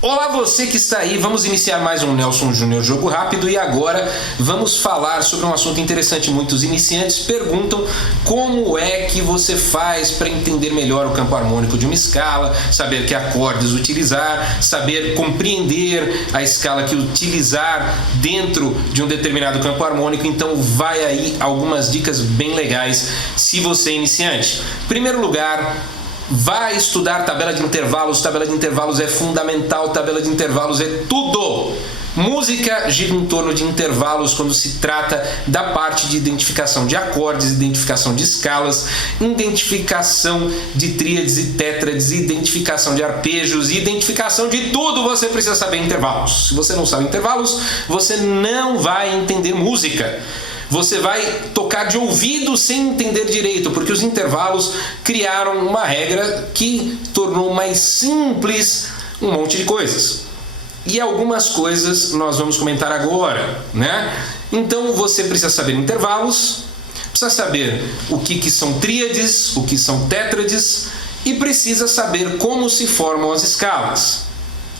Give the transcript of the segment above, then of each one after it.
Olá você que está aí, vamos iniciar mais um Nelson Júnior Jogo Rápido e agora vamos falar sobre um assunto interessante. Muitos iniciantes perguntam como é que você faz para entender melhor o campo harmônico de uma escala, saber que acordes utilizar, saber compreender a escala que utilizar dentro de um determinado campo harmônico. Então vai aí algumas dicas bem legais se você é iniciante. Em primeiro lugar, vai estudar tabela de intervalos. Tabela de intervalos é fundamental, tabela de intervalos é tudo. Música gira em torno de intervalos quando se trata da parte de identificação de acordes, identificação de escalas, identificação de tríades e tétrades, identificação de arpejos, identificação de tudo. Você precisa saber intervalos. Se você não sabe intervalos, você não vai entender música. Você vai tocar de ouvido sem entender direito, porque os intervalos criaram uma regra que tornou mais simples um monte de coisas. E algumas coisas nós vamos comentar agora, né? Então você precisa saber intervalos, precisa saber o que são tríades, o que são tétrades e precisa saber como se formam as escalas.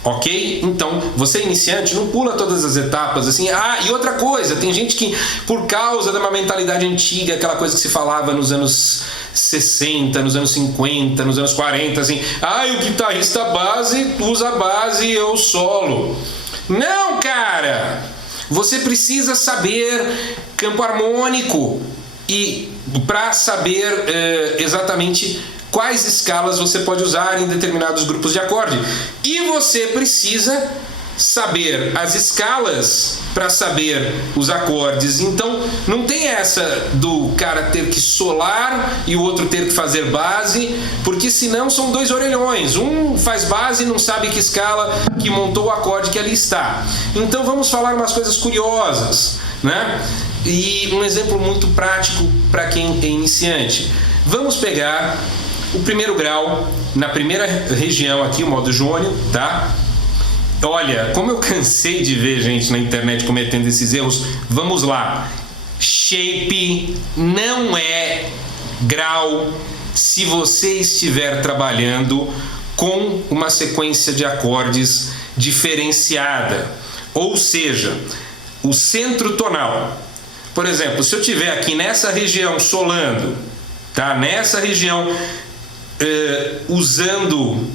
Ok? Então, você iniciante, não pula todas as etapas assim. E outra coisa, tem gente que, por causa de uma mentalidade antiga, aquela coisa que se falava nos anos 60, nos anos 50, nos anos 40, assim, o guitarrista base usa base e eu solo. Não, cara! Você precisa saber campo harmônico e para saber exatamente quais escalas você pode usar em determinados grupos de acorde. E você precisa saber as escalas para saber os acordes. Então não tem essa do cara ter que solar e o outro ter que fazer base, porque senão são dois orelhões. Um faz base e não sabe que escala que montou o acorde que ali está. Então vamos falar umas coisas curiosas, né? E um exemplo muito prático para quem é iniciante. Vamos pegar o primeiro grau, na primeira região aqui, o modo jônio, tá? Olha, como eu cansei de ver gente na internet cometendo esses erros, vamos lá. Shape não é grau se você estiver trabalhando com uma sequência de acordes diferenciada. Ou seja, o centro tonal. Por exemplo, se eu estiver aqui nessa região solando, tá? Nessa região usando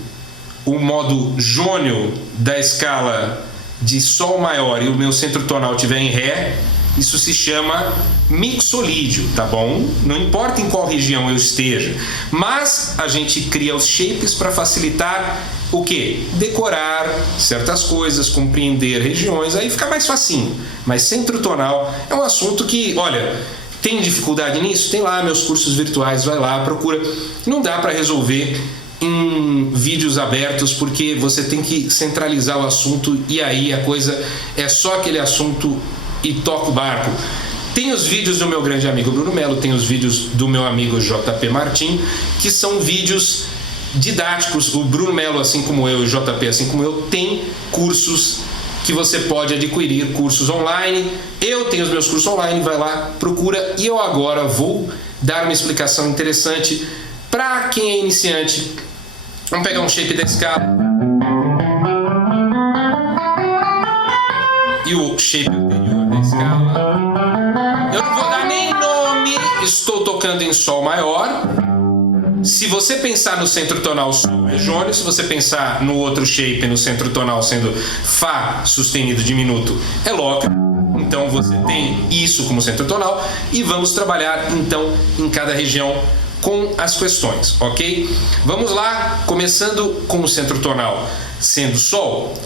o modo jônio da escala de Sol maior e o meu centro tonal estiver em Ré, isso se chama mixolídio, tá bom? Não importa em qual região eu esteja, mas a gente cria os shapes para facilitar o quê? Decorar certas coisas, compreender regiões, aí fica mais facinho. Mas centro tonal é um assunto que, olha, tem dificuldade nisso? Tem lá meus cursos virtuais, vai lá, procura. Não dá para resolver em vídeos abertos, porque você tem que centralizar o assunto e aí a coisa é só aquele assunto e toca o barco. Tem os vídeos do meu grande amigo Bruno Melo, tem os vídeos do meu amigo JP Martin, que são vídeos didáticos. O Bruno Melo, assim como eu, e o JP, assim como eu, tem cursos que você pode adquirir, cursos online. Eu tenho os meus cursos online, vai lá, procura. E eu agora vou dar uma explicação interessante para quem é iniciante. Vamos pegar um shape da escala e o shape anterior da escala. Eu não vou dar nem nome, estou tocando em Sol maior. Se você pensar no centro tonal Sol é jônio, se você pensar no outro shape, no centro tonal sendo Fá sustenido diminuto, é Lá. Então você tem isso como centro tonal e vamos trabalhar então em cada região com as questões, ok? Vamos lá, começando com o centro tonal sendo Sol.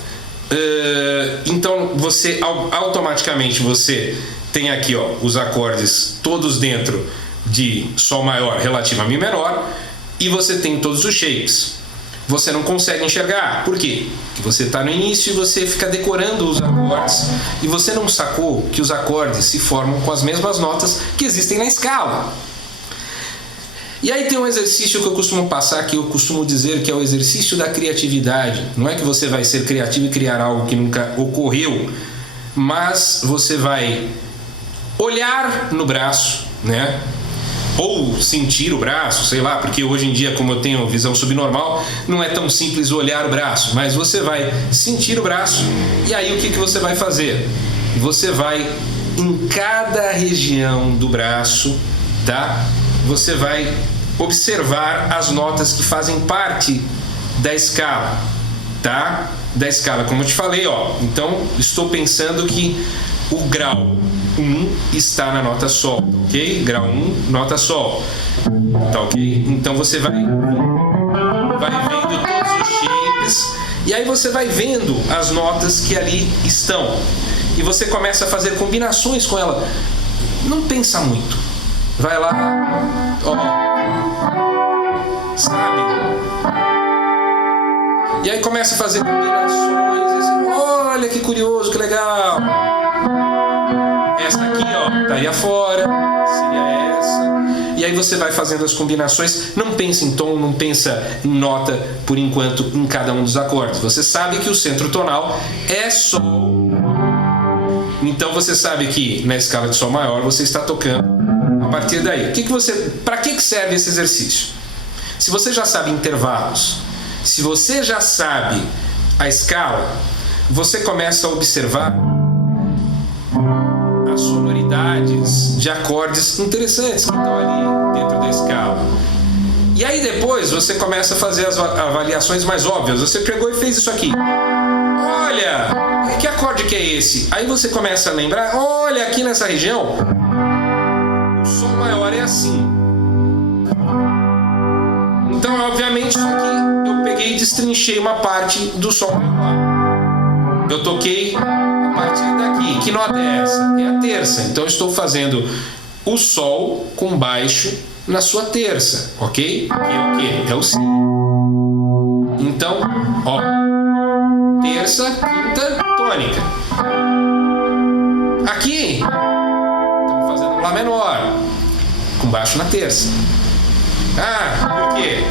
Então você automaticamente você tem aqui os acordes todos dentro de Sol maior relativo a Mi menor. E você tem todos os shapes. Você não consegue enxergar. Por quê? Porque você está no início e você fica decorando os acordes e você não sacou que os acordes se formam com as mesmas notas que existem na escala. E aí tem um exercício que eu costumo passar, que eu costumo dizer que é o exercício da criatividade. Não é que você vai ser criativo e criar algo que nunca ocorreu, mas você vai olhar no braço, né? ou sentir o braço, sei lá, porque hoje em dia, como eu tenho visão subnormal, não é tão simples olhar o braço, mas você vai sentir o braço e aí o que você vai fazer? Você vai em cada região do braço, tá? Você vai observar as notas que fazem parte da escala, tá? Da escala, como eu te falei, ó. Então, estou pensando que o grau 1 está na nota Sol, ok? Grau 1, nota Sol, tá ok? Então você vai vendo todos os shapes e aí você vai vendo as notas que ali estão e você começa a fazer combinações com ela. Não pensa muito, vai lá, ó, sabe? E aí começa a fazer combinações, olha que curioso, que legal. Essa aqui, ó, estaria fora, seria essa. E aí você vai fazendo as combinações. Não pensa em tom, não pensa em nota, por enquanto, em cada um dos acordes. Você sabe que o centro tonal é Sol. Então você sabe que na escala de Sol maior você está tocando a partir daí. Para que serve esse exercício? Se você já sabe intervalos, se você já sabe a escala, você começa a observar as sonoridades de acordes interessantes que estão ali dentro da escala. E aí depois você começa a fazer as avaliações mais óbvias. Você pegou e fez isso aqui. Olha, que acorde que é esse? Aí você começa a lembrar, olha, aqui nessa região o Sol maior é assim. Então, obviamente, isso aqui eu peguei e destrinchei uma parte do Sol maior. Eu toquei a partir daqui. Que nota é essa? É a terça. Então eu estou fazendo o Sol com baixo na sua terça, ok? Que é o quê? É o Si. Então, ó, terça, quinta, tônica. Aqui estamos fazendo Lá menor com baixo na terça. Ah, por quê?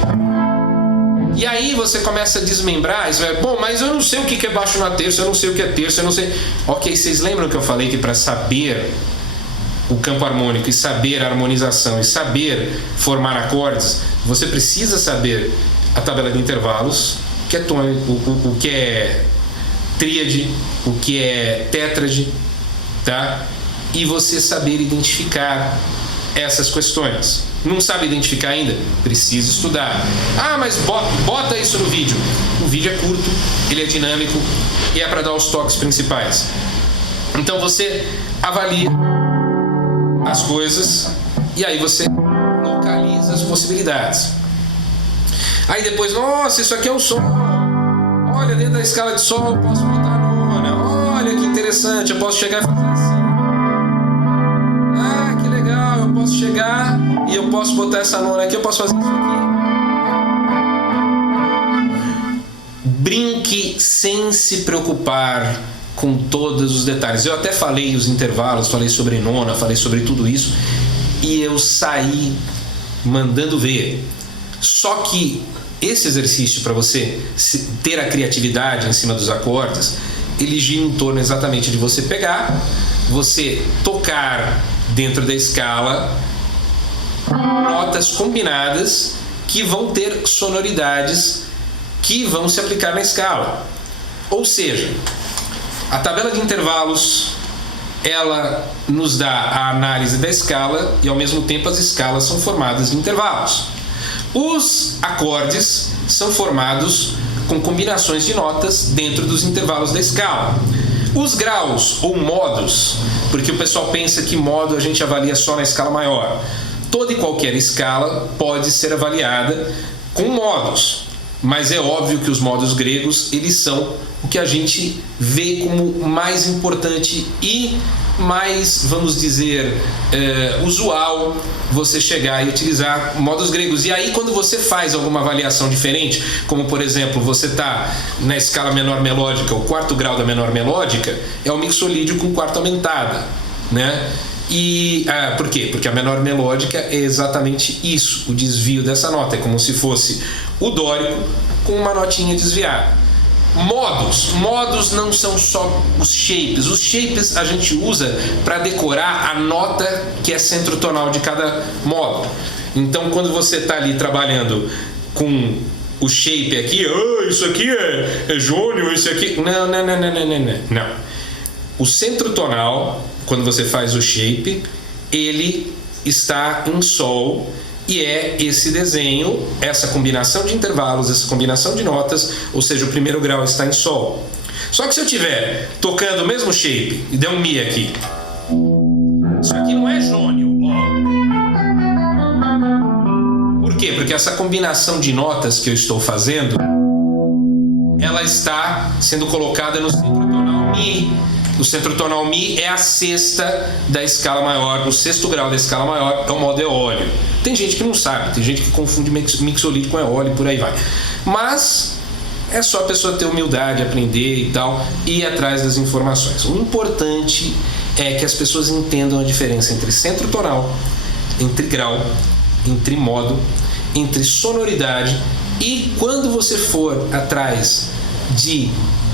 E aí você começa a desmembrar, você vai, bom, mas eu não sei o que é baixo na terça, eu não sei o que é terça, eu não sei. Ok, vocês lembram que eu falei que para saber o campo harmônico e saber a harmonização e saber formar acordes, você precisa saber a tabela de intervalos, o que é tônico, o que é tríade, o que é tétrade, tá? E você saber identificar essas questões. Não sabe identificar ainda? Precisa estudar. Ah, mas bota isso no vídeo. O vídeo é curto, ele é dinâmico e é para dar os toques principais. Então você avalia as coisas e aí você localiza as possibilidades. Aí depois, nossa, isso aqui é o Sol. Olha, dentro da escala de Sol eu posso botar a nona. Olha que interessante, eu posso chegar e fazer assim. Ah, que legal, eu posso chegar e eu posso botar essa nona aqui, eu posso fazer isso aqui. Brinque sem se preocupar com todos os detalhes. Eu até falei os intervalos, falei sobre nona, falei sobre tudo isso e eu saí mandando ver. Só que esse exercício para você ter a criatividade em cima dos acordes, ele gira em torno exatamente de você pegar, você tocar dentro da escala notas combinadas que vão ter sonoridades que vão se aplicar na escala. Ou seja, a tabela de intervalos ela nos dá a análise da escala e ao mesmo tempo as escalas são formadas de intervalos. Os acordes são formados com combinações de notas dentro dos intervalos da escala. Os graus ou modos, porque o pessoal pensa que modo a gente avalia só na escala maior. Toda e qualquer escala pode ser avaliada com modos, mas é óbvio que os modos gregos eles são o que a gente vê como mais importante e mais, vamos dizer, usual você chegar e utilizar modos gregos. E aí quando você faz alguma avaliação diferente, como por exemplo, você está na escala menor melódica, o quarto grau da menor melódica é o mixolídio com quarta aumentada, né? E por quê? Porque a menor melódica é exatamente isso, o desvio dessa nota, é como se fosse o dórico com uma notinha desviada. Modos não são só os shapes. Os shapes a gente usa para decorar a nota que é centro tonal de cada modo. Então, quando você está ali trabalhando com o shape aqui, isso aqui é jônio, isso aqui... Não. O centro tonal, quando você faz o shape, ele está em sol, e é esse desenho, essa combinação de intervalos, essa combinação de notas, ou seja, o primeiro grau está em sol. Só que se eu estiver tocando o mesmo shape e der um mi aqui, isso aqui não é jônio, Por quê? Porque essa combinação de notas que eu estou fazendo, ela está sendo colocada no centro tonal mi. O centro tonal mi é a sexta da escala maior, o sexto grau da escala maior é o modo eólio. Tem gente que não sabe, tem gente que confunde mixolídio com eólio e por aí vai. Mas é só a pessoa ter humildade, aprender e tal, e ir atrás das informações. O importante é que as pessoas entendam a diferença entre centro tonal, entre grau, entre modo, entre sonoridade, e quando você for atrás de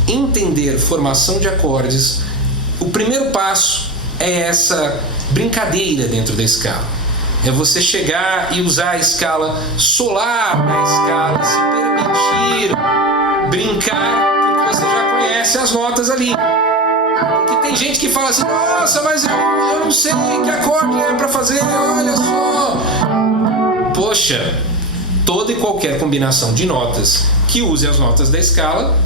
entender formação de acordes, o primeiro passo é essa brincadeira dentro da escala. É você chegar e usar a escala, solar na escala, se permitir brincar, porque você já conhece as notas ali. Porque tem gente que fala assim, nossa, mas eu não sei que acorde é para fazer, olha só. Poxa, toda e qualquer combinação de notas que use as notas da escala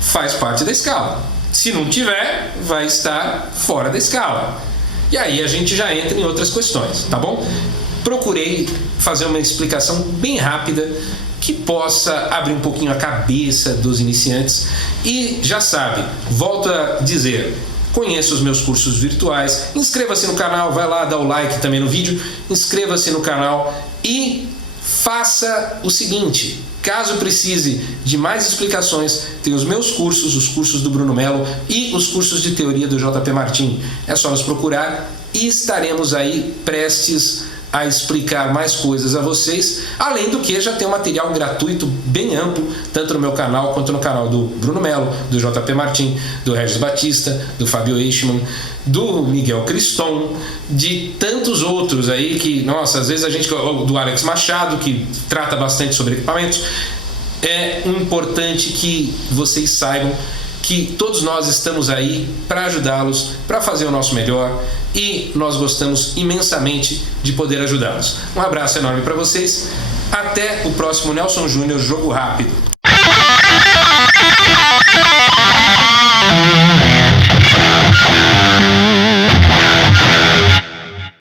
faz parte da escala. Se não tiver, vai estar fora da escala. E aí a gente já entra em outras questões, tá bom? Procurei fazer uma explicação bem rápida que possa abrir um pouquinho a cabeça dos iniciantes. E já sabe, volto a dizer, conheça os meus cursos virtuais, inscreva-se no canal, vai lá, dá o like também no vídeo, inscreva-se no canal e faça o seguinte: caso precise de mais explicações, tem os meus cursos, os cursos do Bruno Mello e os cursos de teoria do JP Martin. É só nos procurar e estaremos aí prestes a explicar mais coisas a vocês. Além do que já tem um material gratuito bem amplo, tanto no meu canal quanto no canal do Bruno Mello, do JP Martin, do Regis Batista, do Fábio Eichmann, do Miguel Criston, de tantos outros aí que, nossa, às vezes a gente... do Alex Machado, que trata bastante sobre equipamentos. É importante que vocês saibam que todos nós estamos aí para ajudá-los, para fazer o nosso melhor, e nós gostamos imensamente de poder ajudá-los. Um abraço enorme para vocês. Até o próximo Nelson Júnior Jogo Rápido.